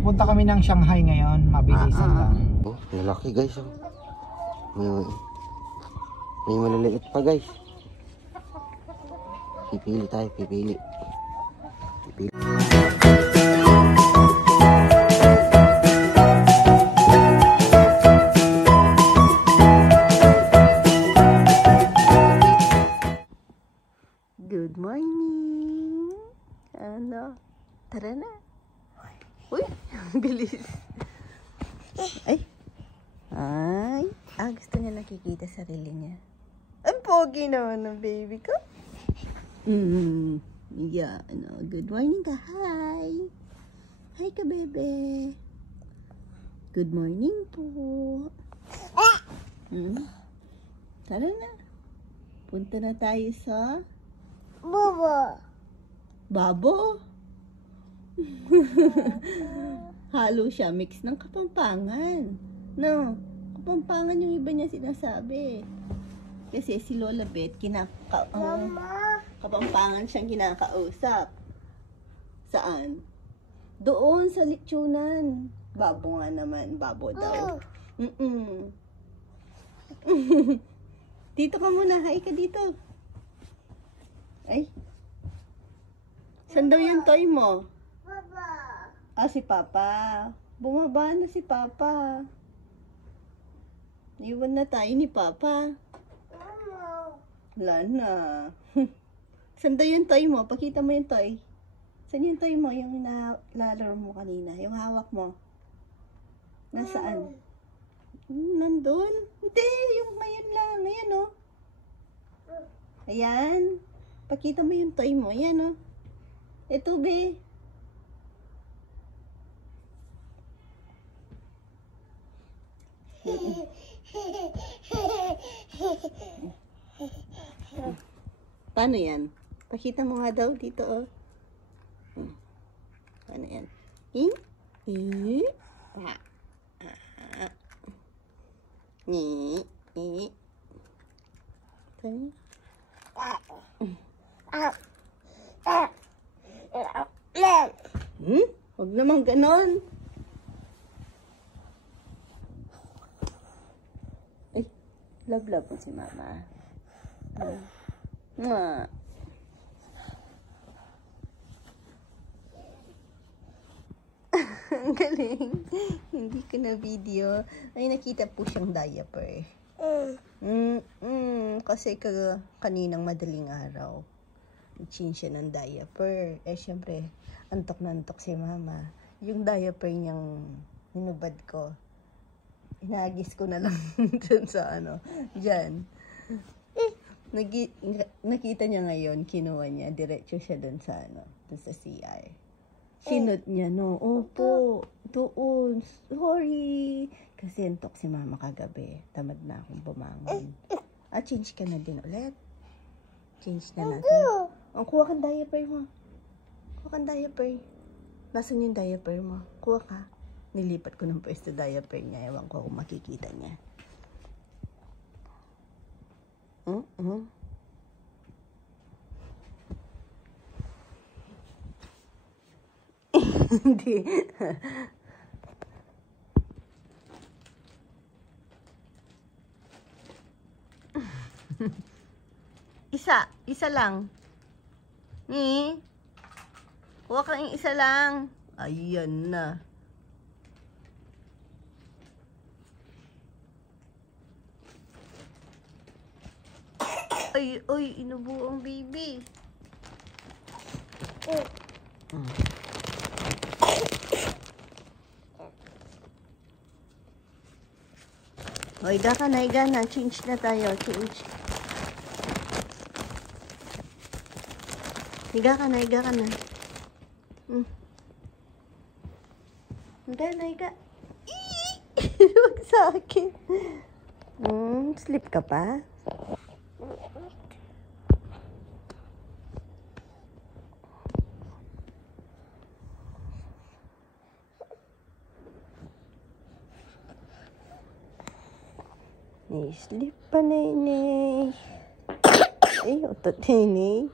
Papunta kami ng Shanghai ngayon, mabilisan lang. Oh, lalaki guys. Oh. May maliliit pa guys. Pipili tayo, pipili. Good morning. Ano? Tara na. Uy, ang bilis. Ay. Gusto niya nakikita sarili niya. Ang pogi naman ng baby ko. Yeah, ano. Good morning ka. Hi. Hi ka, bebe. Good morning po. Tara na. Punta na tayo sa Babo. Halo siya, mix ng Kapampangan. No, Kapampangan yung iba niya sinasabi. Kasi si Lola Beth, Kapampangan siyang kinakausap. Saan? Doon sa Litsunan. Babo nga naman, babo daw. Dito ka muna, hi ka dito. Ay. Saan daw yung toy mo? Papa. Si Papa. Bumaba na si Papa. Iwan na tayo ni Papa. Wala na. Saan daw yung toy mo? Pakita mo yung toy. Saan yung toy mo? Yung nalalaro mo kanina. Yung hawak mo. Nasaan? Nandun? Hindi. Yung ngayon lang. Ayan o. Ayan. Pakita mo yung toy mo. Ayan o. Ito, be. Paano yan? Pakita mo nga daw dito, oh. Paano yan? Huwag naman ganon. Ay, love mo si Mama. Ang galing. Hindi ko na video. Ay, nakita po siyang diaper. Kasi kaninang madaling araw, change siya ng diaper. Eh, syempre, antok na antok si Mama. Yung diaper niyang hinubad ko, inagis ko na lang dyan sa dyan. Nakita niya ngayon, kinuha niya, diretso siya dun sa dun sa CR. Sinot niya, no? Opo, doon. Sorry. Kasi antok si Mama kagabi. Tamad na akong bumangon. Change ka na din ulit. Change na natin. Kuha kang diaper mo. Kuha kang diaper. Nasaan yung diaper mo? Kuha ka. Nilipat ko ng pwesto diaper niya. Ewan ko kung makikita niya. Hindi. Isa lang. Huwag kang isa lang. Ayan na. Ay, inubo ang baby. Higa ka na, higa na. Change na tayo. Change. Higa ka na, higa ka na. Higa na, higa. Huwag sa akin. Sleep ka pa? Sleep pa, Nene. Ay, utot, Nene.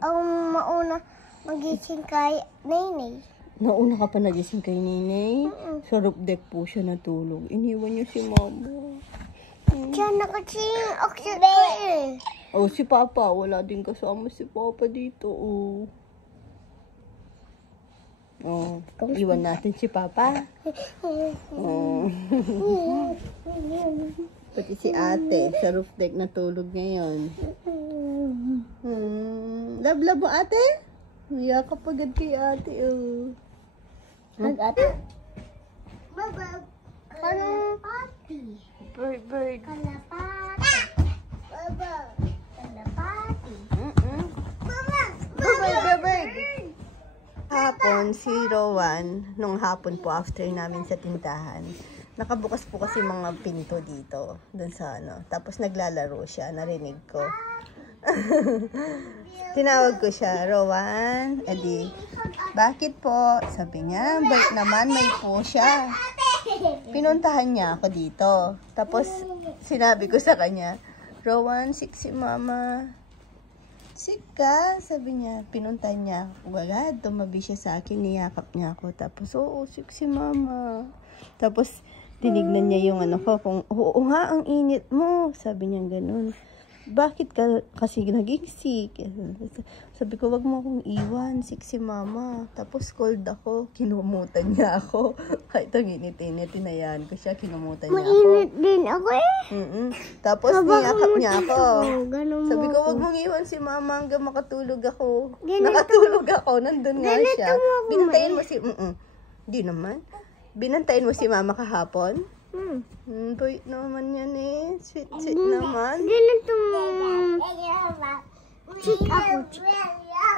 mauna magising kay Nenay. Nauna ka pa nagising kay Nenay? Sa roof deck po siya natulog. Iniwan niyo si mama. Diyan na kasi yung oxygen. Oh, si Papa. Wala din kasama si Papa dito. Oh. Oh, iwan natin si Papa. Oh. Pati si ate, sa roof deck natulog ngayon. Love mo ate? Yakap agad kay ate. Oh. Ate? Kalapati. Bird. Kalapati. Kalapati. Bird. Hapon, 01, nung hapon po after namin sa tindahan, nakabukas po kasi mga pinto dito, dun sa ano. Tapos naglalaro siya, narinig ko. Tinawag ko siya, Rowan, edi, bakit po? Sabi niya, bait naman, may po siya. Pinuntahan niya ako dito. Tapos, sinabi ko sa kanya, Rowan, sick si mama. Sick ka? Sabi niya, pinuntahan niya ako. Agad, tumabi siya sa akin, niyakap niya ako. Tapos, oo, sick si mama. Tapos, tinignan niya yung ano ko, kung, oo nga, ang init mo. Sabi niya ganun. Bakit ka kasi naging sick? Sabi ko, wag mo akong iwan. Sick si mama. Tapos cold ako. Kinumutan niya ako. Kahit ang init-init, tinayaan ko siya. Kinumutan niya ako. Mainit din ako eh. Tapos niyakap niya ako. Ganun mo. Sabi ko, wag mong iwan si mama hanggang makatulog ako. Nakatulog ako. Nandun nga siya. Binantayin mo si... Di naman. Binantayin mo si mama kahapon? Bait naman yan eh. Sweet naman. Ganito mo. Sick ako.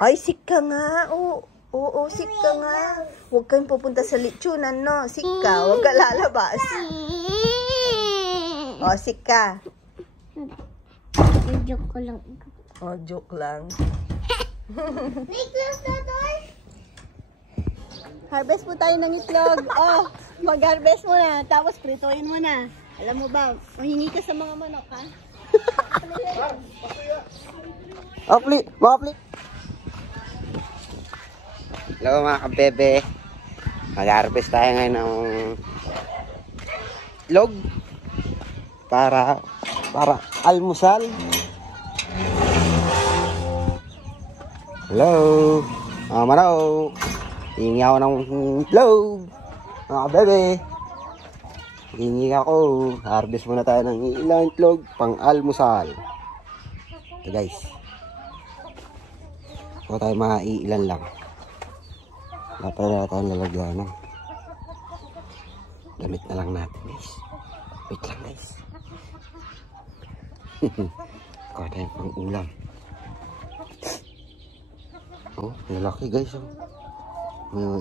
Ay, sick ka nga. Oo, sick ka nga. Huwag kang pupunta sa lechonan, no? Sick ka. Huwag ka lalabas. O, sick ka. Joke ko lang. O, joke lang. May close na door. Harvest po tayo ng itlog. Oh, mag-harvest mo na. Tapos prituin mo na. Alam mo ba, mahingi ka sa mga manok, ha? Mga Hello mga kabebe. Mag-harvest tayo ngayon ng itlog para almusal. Hello mga manok. Hingi ako ng itlog mga kabebe. Hingi ako. Harvest muna tayo ng ilang itlog pang almusal. Ito guys. Huwag tayo mga ilan lang. Wala tayo lalagyan. Damit na lang natin guys. Wait lang guys. Kuha tayo pang ulam. Oh, lalaki guys. Oh.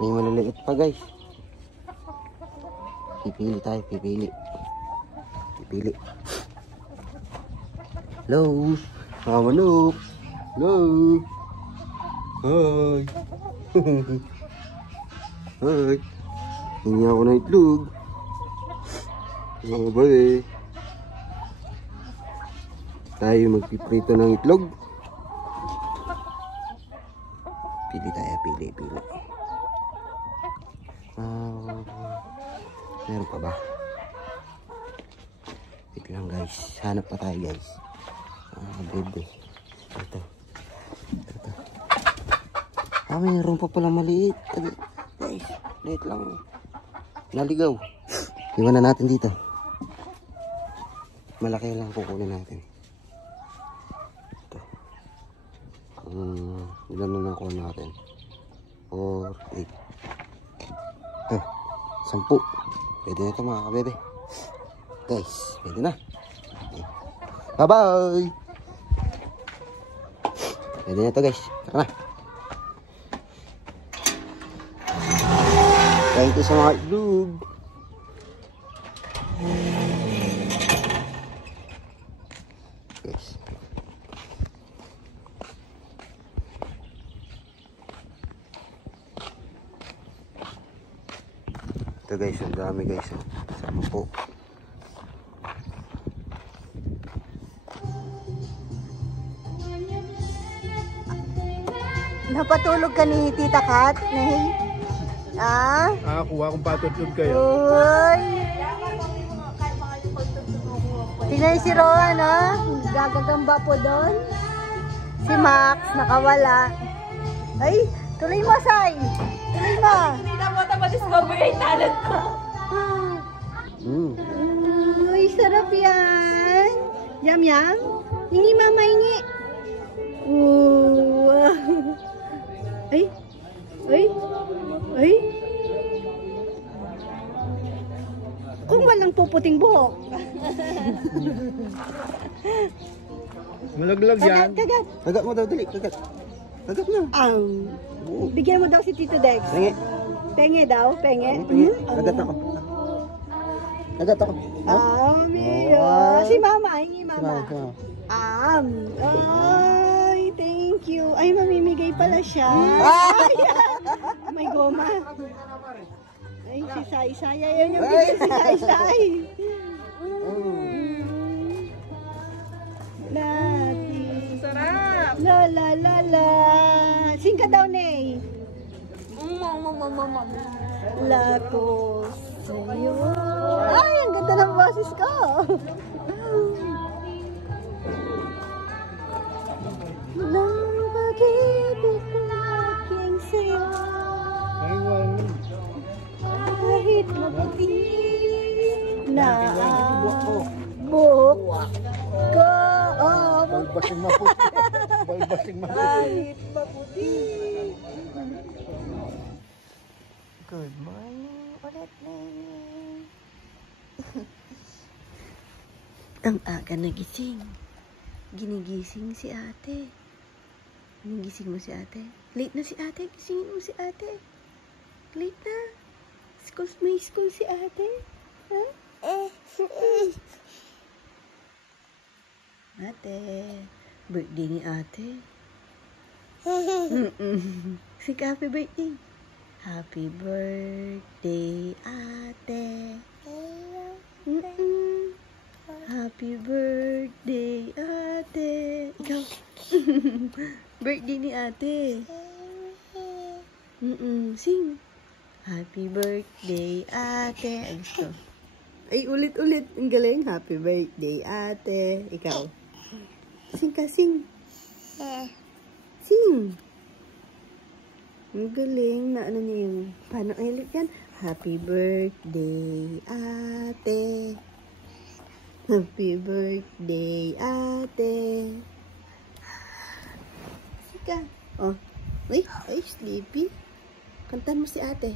May maliliit pa guys. Pipili tayo, pipili. Hello, mga manok. Hello. Hi. Hi. Hingi ako ng itlog. Mga bae. Tayo magpiprito ng itlog. Pili tayo, pili. Meron pa ba? Wait lang guys. Hanap pa tayo guys. Bebe. Ito. Mayroon pa pala maliit. Guys, liit lang. Naligaw. Iwan na natin dito. Malaki lang kukunin natin. Ito. Ilan na nakuha natin? 4, 8. Ito. 10. Pwede na ito mga kabebe. Guys, pwede na. Bye-bye. Pwede na ito guys. Tara na. Thank you sa mga itlog. Guys. Ito guys, ang dami guys. 10. Napatulog ka ni Tita Kat? Nay? Ah? Kuha kong patutod kayo. Uy! Tingnan si Rowan, ha? Gagagamba po doon. Si Max, nakawala. Ay, tuloy mo, Sai. Tuloy mo. Hindi na mo ma-discover yung talent ko. Uy, sarap yan. Yum, yum. Hingi, mama, hingi. Ooh. Ay. Ay. Ay. Kung walang puputing buhok. Malaglag yan. Kagat. Kagat mo daw, dali. Kagat. Kagat mo. Bigyan mo daw si Tito Dex. Penge. Penge daw, penge. Penge. Kagat ako. Kagat ako. Mio. Si Mama, hingi Mama. Ay, thank you. Ay, mamimigay pala siya. Ay, may goma. Ay, si Sai-Sai. Ayaw niya bigyan si Sai-Sai. Lati. Sarap. La la la la. Sing ka daw, Nay. Lako sa'yo. Ay, ang ganda ng boses ko. Nang pag-ibig ko aking sa'yo. Kahit maputi na buhok ko. Balbasing maputi. Balbasing maputi. Kahit maputi. Good morning ulit, Nay. Ang aga nagising. Ginigising si ate. Ginigising mo si ate? Late na si ate. Gisingin mo si ate. Late na. May school si ate. Ha? Ate. Birthday ni ate. Sing happy birthday. Happy birthday, ate. Happy birthday, ate. Ikaw. Birthday ni ate. Sing. Happy birthday, ate. Ay, gusto. Ay, ulit-ulit. Ang galing. Happy birthday, ate. Ikaw. Sing ka, sing. Sing. Ang galing na ano niya yung paano ang ulit yan? Happy birthday, ate. Happy birthday, ate. Sika. Oh. Ay, sleepy. Kantan mo si ate.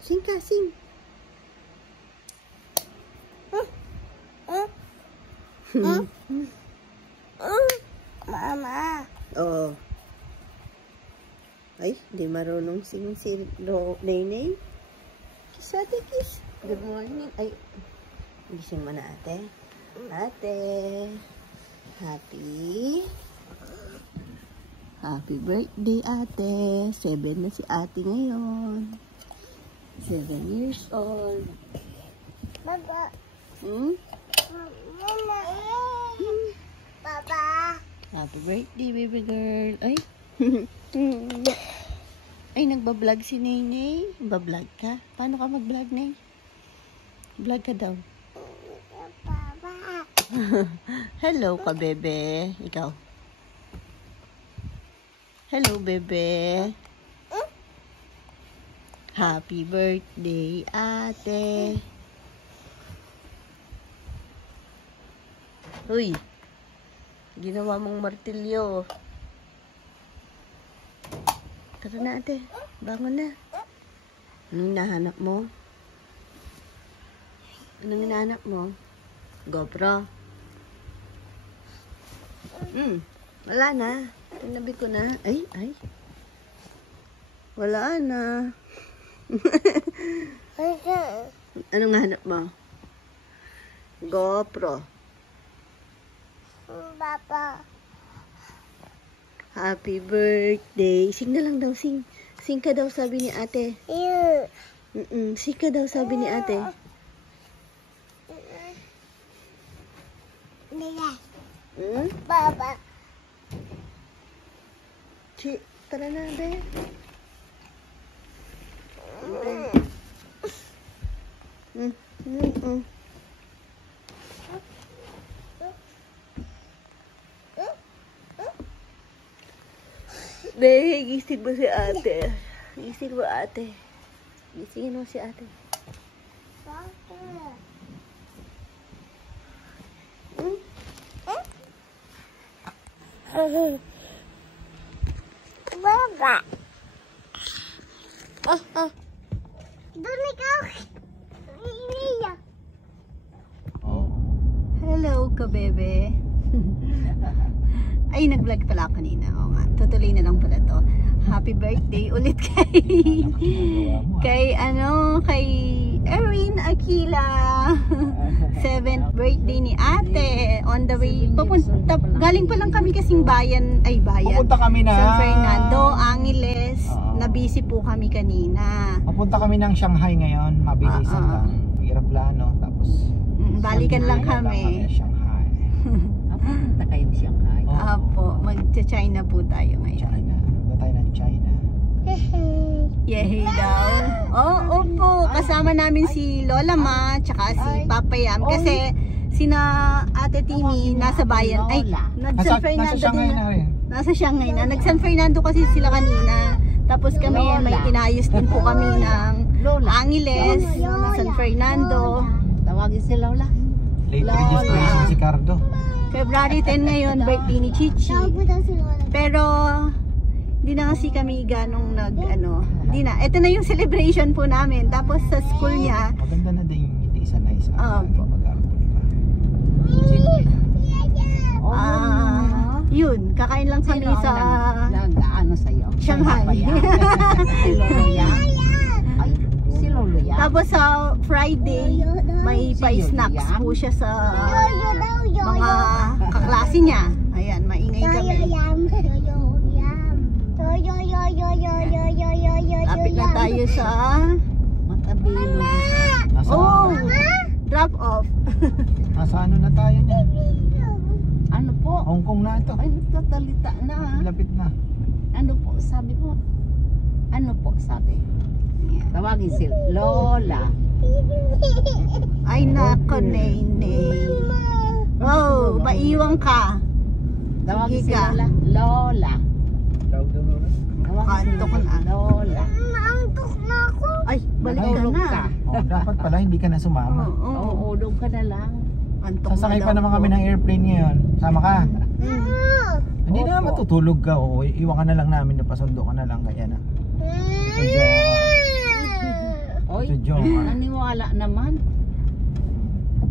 Sing ka, sing. Mama. Oh. Ay, di marunong sing si Nenay. Kiss ate, kiss. Good morning. Ay, gising mo na ate. Ate. Happy birthday, ate. 7 na si ate ngayon. 7 years old. Baba. Mama. Baba. Happy birthday, baby girl. Ay. Ay, nagbablog si Nenay. Bablog ka? Paano ka mag-vlog, Nay? Vlog ka daw. Baba. Hello ka, bebe. Ikaw. Hello, bebe. Happy birthday, ate. Uy. Ginawa mong martilyo. Tara na, ate. Bangon na. Anong hinahanap mo? Anong hinahanap mo? GoPro. Wala na. Tinabi ko na. Ay. Wala na. Anong hanap mo? GoPro. Baba. Happy birthday. Sing na lang daw, sing. Sing ka daw, sabi ni ate. Sing ka daw, sabi ni ate. Baba. Tara na, be. Be, gising mo si ate. Gising mo ate. Gisingin mo si ate. Baba. Doon ikaw. Iya. Hello, kabebe. Ay, nag-vlog pala ako kanina. Oo nga, tutuloy na lang pala to. Happy birthday ulit kay Erin Aquila. 7th birthday ni ate. On the way, galing pa lang kami kasing bayan. Pupunta kami na San Fernando, Angeles. Na-busy po kami kanina. Pupunta kami ng Shanghai ngayon. Mabilisan lang. Aeroplano. Tapos balikan lang kami. Shanghai. Punta kayo Shanghai. Apo, mag-China po tayo ngayon. China. Punta tayo ng China. Yehey daw. Opo. Kasama namin si Lola Ma, tsaka si Papa Yam. Kasi sina Ate Timmy nasa bayan. Ay, nag-San Fernando Nasa Shanghai din na rin. Nasa Shanghai na. Nag-San Fernando kasi sila kanina. Tapos kami may inayos din po kami ng Angeles, San Fernando. Tawagin si Lola. Late registration si Cardo. February 10 ngayon, birthday ni Chichi. Pero hindi na kasi kami ganong hindi na. Ito na yung celebration po namin. Tapos sa school niya, Maganda na din yung hindi sanay sa Opo. yun, kakain lang kami sa Ano sa'yo? Shanghai. Si Lolo yan? Ay, si Lolo yan? Tapos sa Friday, may pa-snacks po siya sa mga kaklase niya. Ayan, maingay kami. Lapit na tayo sa Matabilo. drop off. Nasa ano na tayo niyan? Ano po? Hong Kong na ito. Ay, nagtatalita na. Lapit na. Ano po, sabi ko? Ano po, sabi? Tawagin si Lola. Ay nako, Nene. Oh, maiwan ka. Tawagin Sige si ka. Lola. Lola. Tawag daw Lola. Tawagin si Kanto ko na. Lola. Ay, balik ka Matulog na. ka. Dapat pala hindi ka na sumama. Oo, ulog ka na lang. Antok Sasakay na pa daw naman po. kami ng airplane ngayon. Sama ka. Hindi na Opo. matutulog ka. Iwan ka na lang namin. Napasundo ka na lang. Kaya na. Oy, Jojo. naniwala naman.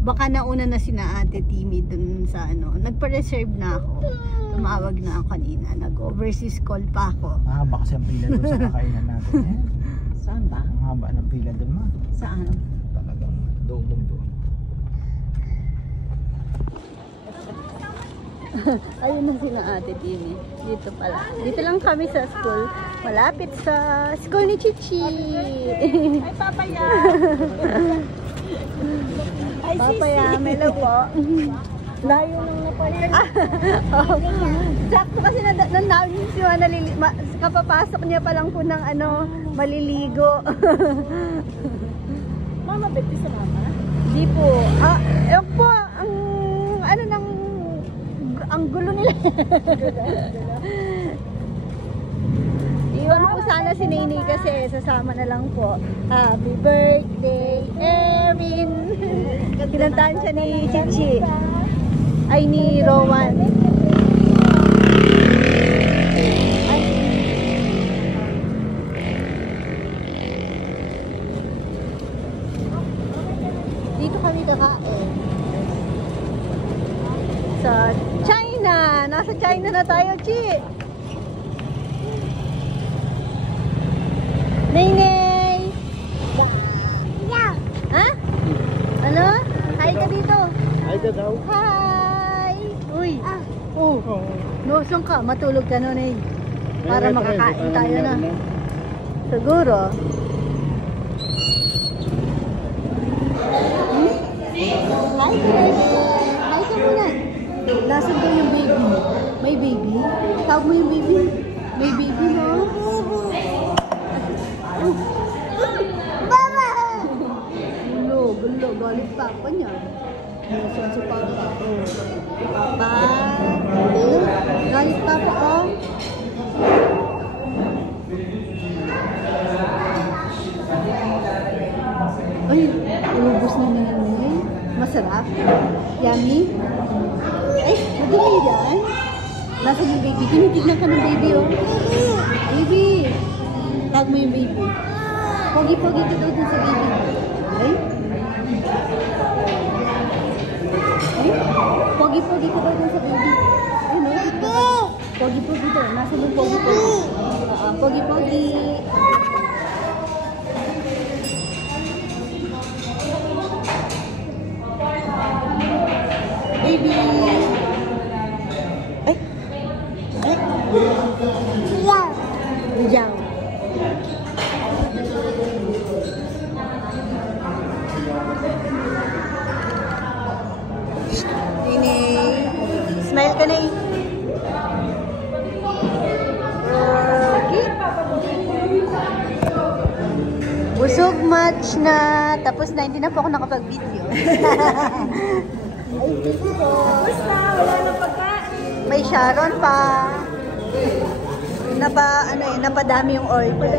Baka nauna na sina Ate Timmy dun sa nagpa-reserve na ako. Tumawag na ako kanina. Nag-overseas call pa ako. Mahaba kasi ang pila doon sa kakainan natin. Saan ba? Ang haba ng pila doon ma. Saan? Talagang dumog doon. Ayun na sina Ate Timmy. Dito pala. Dito lang kami sa school. Malapit sa school ni Chichi. Ay, Papaya! Ay, Papaya, hello po. Layo nang napaya. Sakto kasi nandun si Juan kapapasok niya pa lang po ng maliligo. Mama, beti sa mama? Di po. Ewan po, ang gulo nila. Iwan po sana si Nini kasi sasama na lang po. Happy birthday, Erin! Kinantahan siya ni Chichi. Ay, ni Rowan. Dito kami kakain. Sa China! Nasa China na tayo, Chi! Nene! Ha? Ano? Hi ka dito! Ay ka daw. Hi! Uy! Nosong ka, matulog ka nun eh. Para makakain tayo na. Siguro. Hi, baby! Hi ka muna! Nasaan daw yung baby? May baby? Tawag mo yung baby? May baby na. Gulo, galit pa ako niya. Nasaan si Papa? Papa, galit pa ako. Ay, ulubos na naman. Masarap. Yummy. Ay, madali yan. Nasa yung baby. Tinitignan ka ng baby, oh. Baby. Tag mo yung baby. Pogi-pogi ka daw dun sa baby. Ay. Ay. Pogi-pogi ka daw dun sa baby. Ay, no? Pogi-pogi daw. Nasa yung pogi-pogi. Pogi-pogi. Baby. Ay. Ay. Diyan. Ini. Smile ka na eh. Okay. Busog match na. Tapos na, hindi na po ako nakapag-video. May Sharon pa. Napadami yung order.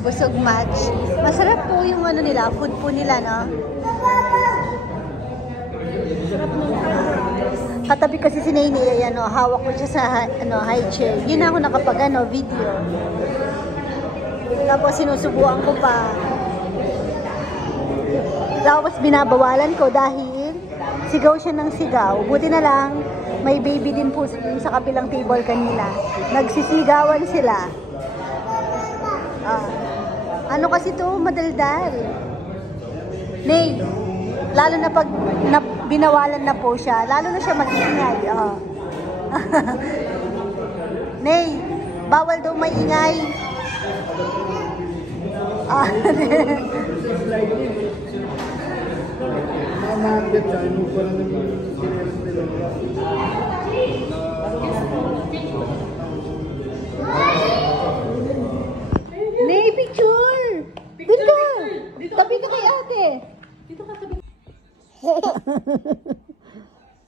Busog match. Masarap po yung ano nila, food po nila, no? Katabi kasi si Nene, ano, hawak ko siya sa high chair. Yun ako nakapag video. Tapos sinusubuan ko pa. Tapos binabawalan ko dahil sigaw siya ng sigaw. Buti na lang, may baby din po sa kabilang table kanina. Nagsisigawan sila. Ano kasi to, madaldal. Nay, lalo na pag binawalan na po siya, lalo na siya mag-ingay. Nay, bawal daw maingay. Nakakit sa inyo pa lang ng sinelas nila. Nay, picture! Dito ka! Tabi ka kay ate. Dito ka, tabi.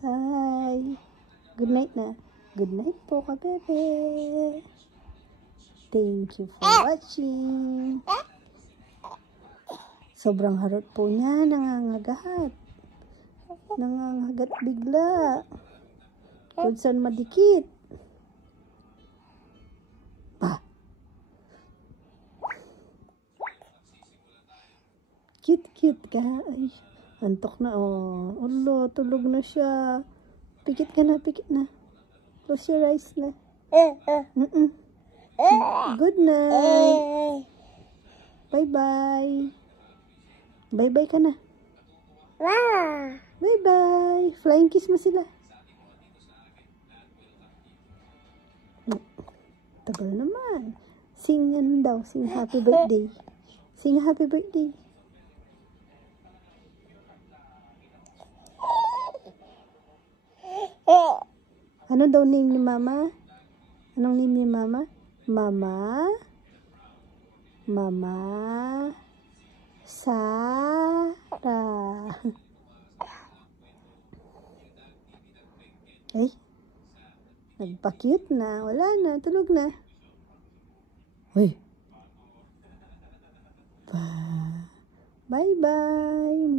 Hi. Good night na. Good night po ka, bebe. Thank you for watching. Sobrang harot po niya, nangangagat. Nangangagat bigla. Kung saan madikit. Pa. Cute ka. Ay, antok na, oh. Ulo, tulog na siya. Pikit ka na, pikit na. Close your eyes na. Good night. Bye-bye. Bye-bye ka na. Bye-bye. Flying kiss mo sila. Tagal naman. Sing yan daw. Sing happy birthday. Sing happy birthday. Ano daw name ni mama? Anong name ni mama? Mama? Mama? Sarah. Ay, nagpa-cute na. Wala na, tulog na. Uy. Bye-bye.